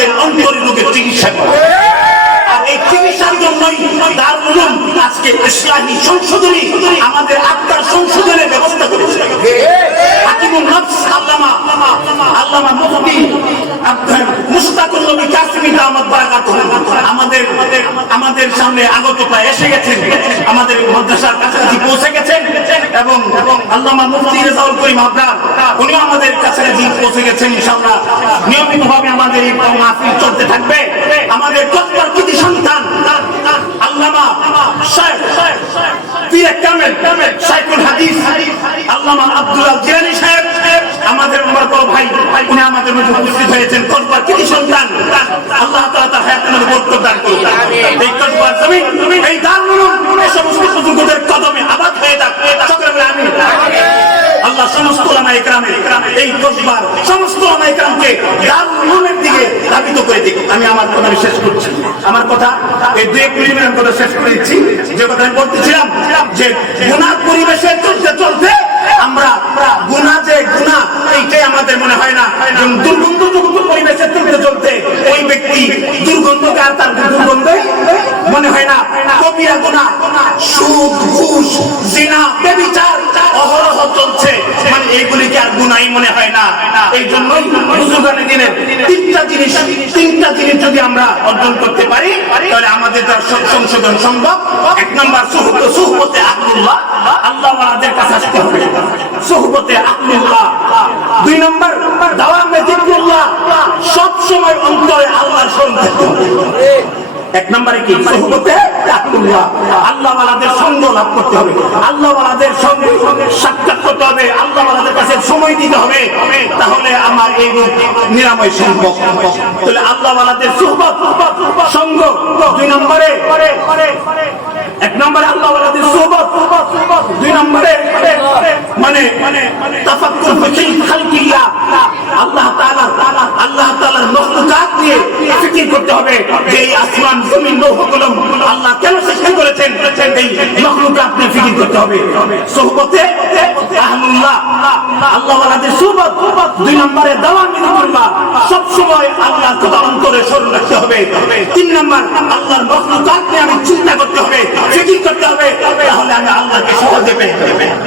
আমাদের অন্তরের রোগের চিকিৎসা করে। আর এই চিকিৎসার জন্যই দারুল উলুম আজকে ইসলামী সংশোধনী, আমাদের আত্মার সংশোধনের ব্যবস্থা করেছে। হাকিমুন নফস আল্লামা মুফতি মুশতাকুল নবী কাসেমী দামাত বারাকাতুহু আমাদের সামনে আগত প্রায় এসে গেছেন, আমাদের মাদ্রাসার কাছাকাছি পৌঁছে গেছেন, এবং আল্লামা মুফতি রেজাউল করিম আবরার উনিও আমাদের কাছাকাছি পৌঁছে গেছেন। ইনশাআল্লাহ নিয়মিতভাবে আমাদের এই মাহফিল চলতে থাকবে। আমাদের কতবার কৃতি সন্তান আল্লামা পীর কামেল শাইখুল হাদিস আল্লামা আব্দুল জিলানী সাহেব আমাদের আমার বড় ভাই, উনি আমাদের মধ্যে উপস্থিত হয়েছেন। কতবার কৃতি সন্তান, আল্লাহ তাআলা তার হায়াতের মধ্যে বরকত দান করুন। এই কতবার জমিন, এই দারুল উলুম এই সমস্ত বুজুর্গদের কদমে আবাদ হয়ে যাক, সকলে বলে আমিন। আল্লাহ সমস্ত উলামায়ে কেরামের এই কতবার সমস্ত উলামায়ে কেরামকে দারুল উলুমের দিকে ধাবিত করে দিক। আমি আমার কথা শেষ করছি, আমার কথা এই দুই মিনিটের কথা শেষ করে দিচ্ছি। যে কথা আমি বলতেছিলাম যে গুনাহ পরিবেশে চলতে চলতে আমরা গুনাহ যে গুনাহ এইটাই আমাদের মনে হয় না, দুর্গন্ধযুক্ত পরিবেশে চলতে চলতে ওই ব্যক্তি দুর্গন্ধকে আর তার দুর্গন্ধই মনে হয় না। কবিরা গুনাহ, সুদ, ঘুষ, জিনা, ব্যভিচার অহরহ চলছে, মানে এইগুলিকে আর গুনাহই মনে হয় না। এই জন্যই বুজুর্গানে দিনের তিনটা জিনিস যদি আমরা অর্জন করতে পারি তাহলে আমাদের তার সংশোধন সম্ভব। এক নম্বর সুহবতে আহলুল্লাহ, আল্লাহ ওয়ালাদের কাছে আসতে হবে, সুহবতে আহলুল্লাহ। দুই নম্বর দাওয়ামে যিকরুল্লাহ, সব সময় অন্তরে আল্লাহর স্মরণ করতে হবে। এক নম্বরে কি সুহবতে আহলুল্লাহ, আল্লাহ ওয়ালাদের সঙ্গ লাভ করতে হবে, আল্লাহ ওয়ালাদের সঙ্গে সাক্ষাৎ করতে হবে, আল্লাহ ওয়ালাদের কাছে সময় দিতে হবে, তাহলে আমার এই রোগ নিরাময় সম্ভব। তাহলে আল্লাহ ওয়ালাদের সুহবত সঙ্গ দুই নম্বরে, এক নম্বরে আল্লাহ ওয়ালাদের সুহবত, দুই নম্বরে মানে তাফাক্কুর ফি খালকিল্লাহ, আল্লাহ তাআলার মাখলুকাত নিয়ে ফিকির করতে হবে যে এই আসমান জমিন লৌহ কলম আল্লাহ কেন সৃষ্টি করেছেন, এই মাখলুকাত নিয়ে ফিকির করতে হবে। সুহবতে আহলুল্লাহ, আল্লাহ ওয়ালাদের সুহবত। দুই নম্বরে দাওয়ামে যিকরুল্লাহ, সব সময় আল্লাহর কথা অন্তরে স্মরণ রাখতে হবে। তিন নম্বর আল্লাহর মাখলুকাত নিয়ে আমি চিন্তা করতে হবে, ফিকির করতে হবে, তাহলে আমি আল্লাহকে সহজে পেয়ে যাবো।